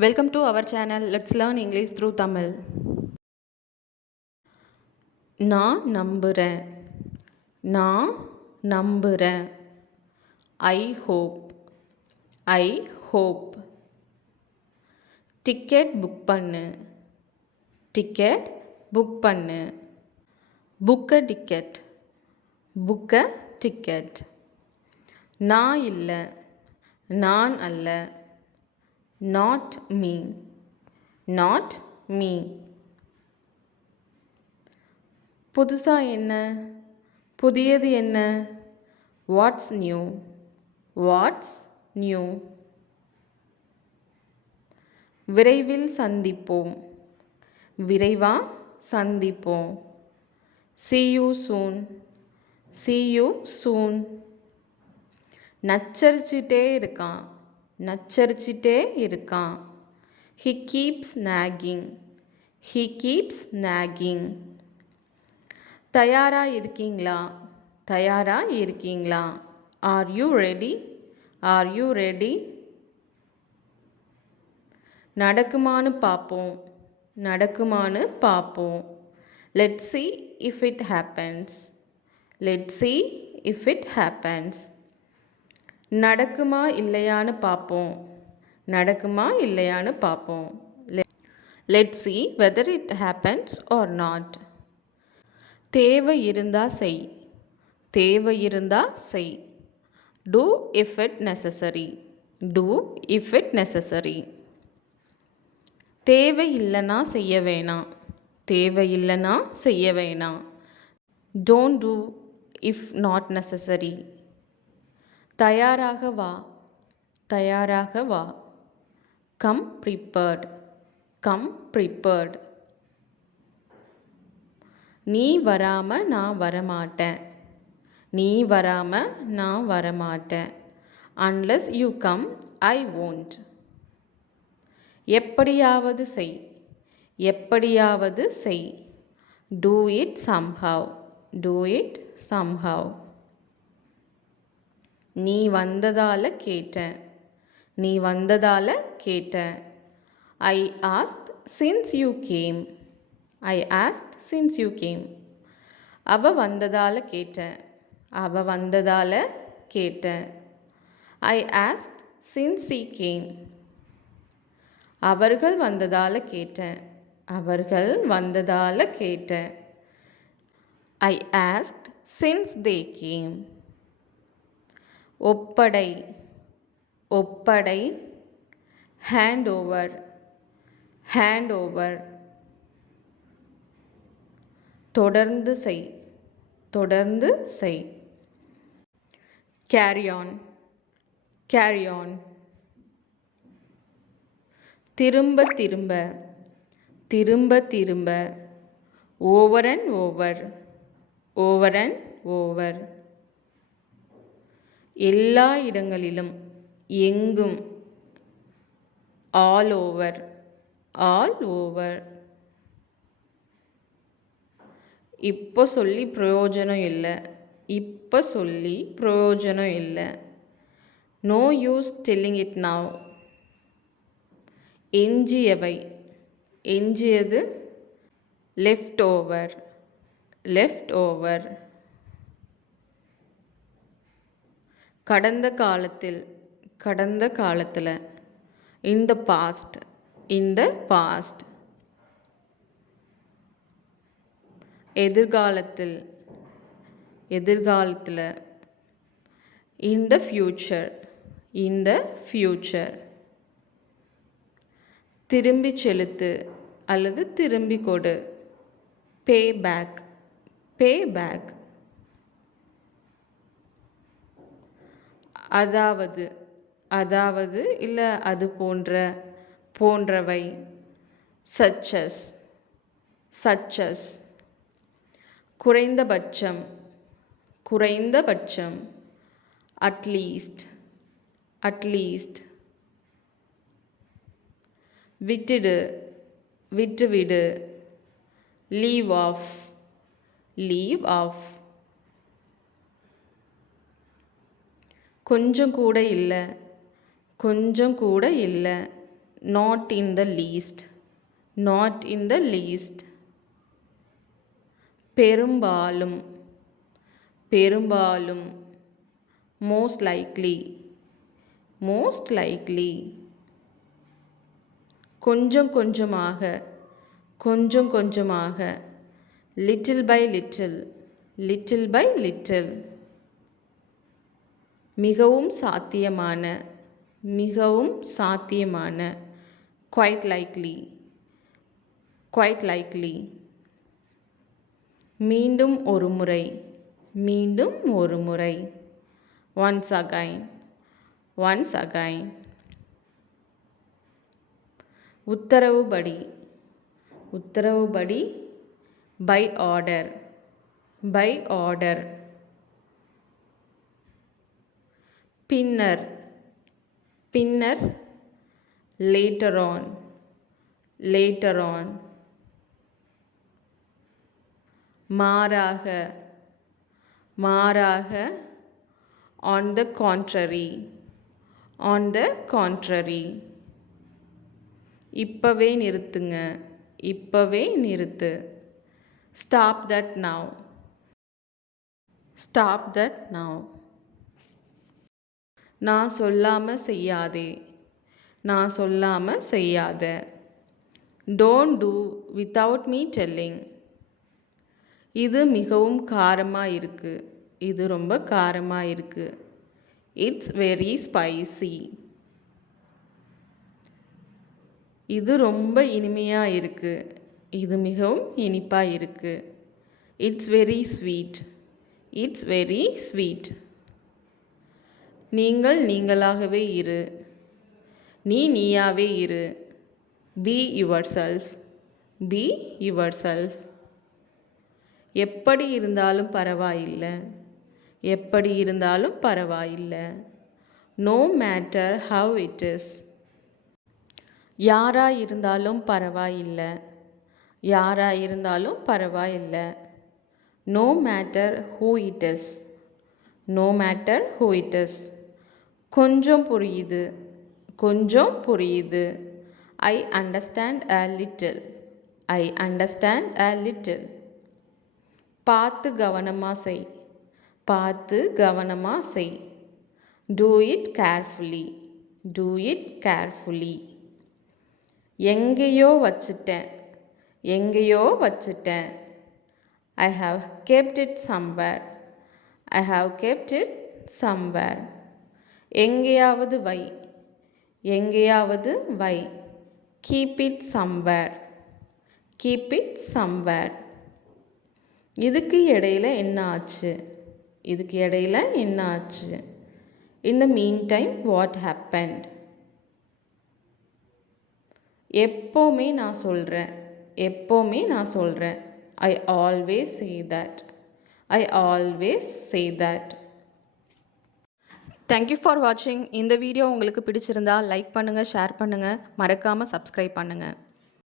Welcome to our channel. Let's learn English through Tamil. நான் நம்புகிறேன். நான் நம்புகிறேன். I hope. I hope. Ticket book பண்ணு. டிக்கெட் புக் பண்ணு. புக் அ டிக்கெட். புக் அ ticket. நான் இல்லை. நான் அல்ல. Not me. Not me. புதுசா என்ன? புதியது என்ன? What's new? What's new? விரைவில் சந்திப்போம். விரைவா சந்திப்போம். See you soon. See you soon. நச்சரிச்சிட்டே இருக்கான். நச்சரிச்சிட்டே இருக்கான். He keeps nagging. He keeps nagging. தயாரா இருக்கீங்களா? தயாரா இருக்கீங்களா? Are you ready? Are you ready? நடக்குமான்னு பார்ப்போம். நடக்குமான்னு பார்ப்போம். Let's see if it happens. Let's see if it happens. நடக்குமா இல்லையான்னு பார்ப்போம். நடக்குமா இல்லையான்னு பார்ப்போம். Let's see whether it happens or not. தேவை இருந்தா செய். தேவை இருந்தா செய். Do if it necessary. Do if it necessary. தேவை இல்லைனா செய்ய வேணாம். தேவை இல்லைனா செய்ய வேணாம். Don't do if not necessary. தயாராக வா. தயாராக வா. Come prepared. Come prepared. நீ வராம நான் வரமாட்டேன். நீ வராம நான் வரமாட்டேன். Unless you come, I won't. எப்படியாவது செய். எப்படியாவது செய். Do it somehow. Do it somehow. நீ வந்ததால கேட்டேன். நீ வந்ததால கேட்டேன். I asked since you came. I asked since you came. அவ வந்ததால கேட்டேன். அவ வந்ததால கேட்டேன். I asked since he came. அவர்கள் வந்ததால கேட்டேன். அவர்கள் வந்ததால கேட்டேன். I asked since they came. ஒப்படை. ஒப்படை. Hand over. Hand over. தொடர்ந்து செய். தொடர்ந்து செய். Carry on. Carry on. திரும்ப திரும்ப. திரும்ப திரும்ப. Over and over. Over and over. எல்லா இடங்களிலும். எங்கும். All over. All over. இப்போ சொல்லி பிரயோஜனம் இல்லை. இப்போ சொல்லி பிரயோஜனம் இல்லை. No use telling it now. எஞ்சியவை. எஞ்சியது. Left over. Left over. கடந்த காலத்தில். கடந்த காலத்தில். In the past. In the past. எதிர்காலத்தில். எதிர்காலத்தில். In the future. In the future. திரும்பி செலுத்து அல்லது திரும்பி கொடு. Pay back. Pay back. அதாவது. அதாவது இல்லை அது போன்ற. போன்றவை. Such as. Such as. குறைந்தபட்சம். குறைந்தபட்சம். At least. At least. விட்டுடு. விட்டுவிடு. Leave off. Leave off. கொஞ்சம் கூட இல்லை. கொஞ்சம் கூட இல்லை. not in the least, not in the least. பெரும்பாலும், பெரும்பாலும். most likely, most likely. கொஞ்சம் கொஞ்சமாக, கொஞ்சம் கொஞ்சமாக. little by little, little by little. மிகவும் சாத்தியமான, மிகவும் சாத்தியமான. quite likely, quite likely. மீண்டும் ஒரு முறை, மீண்டும் ஒரு முறை. once again, once again. உத்தரவுபடி, உத்தரவுபடி. by order, by order. பின்னர், பின்னர். later on, later on. மாறாக, மாறாக. on the contrary, on the contrary. இப்பவே நிறுத்துங்க, இப்பவே நிறுத்து. stop that now, stop that now. நான் சொல்லாம செய்யாதே, நான் சொல்லாம செய்யாத. don't do without me telling. இது மிகவும் காரமாக இருக்கு, இது ரொம்ப காரமாக இருக்கு. It's very spicy. இது ரொம்ப இனிமையாக இருக்கு, இது மிகவும் இனிப்பாக இருக்கு. It's very sweet, it's very sweet. நீங்கள் நீங்களாகவே இரு, நீ நீயாவே இரு. Be yourself, be yourself. எப்படி இருந்தாலும் பரவாயில்லை, எப்படி இருந்தாலும் பரவாயில்லை. No matter how it is. யாரா இருந்தாலும் பரவாயில்லை, யாரா இருந்தாலும் பரவாயில்லை. No matter who it is, no matter who it is. கொஞ்சம் புரியுது, கொஞ்சம் புரியுது. I understand a little, I understand a little. பார்த்து கவனமாக செய், பார்த்து கவனமாக செய். Do it carefully, do it carefully. எங்கேயோ வச்சுட்டேன், எங்கேயோ வச்சுட்டேன். I have kept it somewhere, I have kept it somewhere. எங்கேயாவது வை, எங்கேயாவது வை. Keep it somewhere, keep it somewhere. இதுக்கு இடையில என்ன ஆச்சு, இதுக்கு இடையில என்ன ஆச்சு. In the meantime what happened. எப்போவுமே நான் சொல்கிறேன், எப்போவுமே நான் சொல்கிறேன். I always say that, I always say that. Thank you for வாட்சிங். இந்த வீடியோ உங்களுக்கு பிடிச்சிருந்தா லைக் பண்ணுங்கள், ஷேர் பண்ணுங்கள், மறக்காமல் சப்ஸ்கிரைப் பண்ணுங்கள்.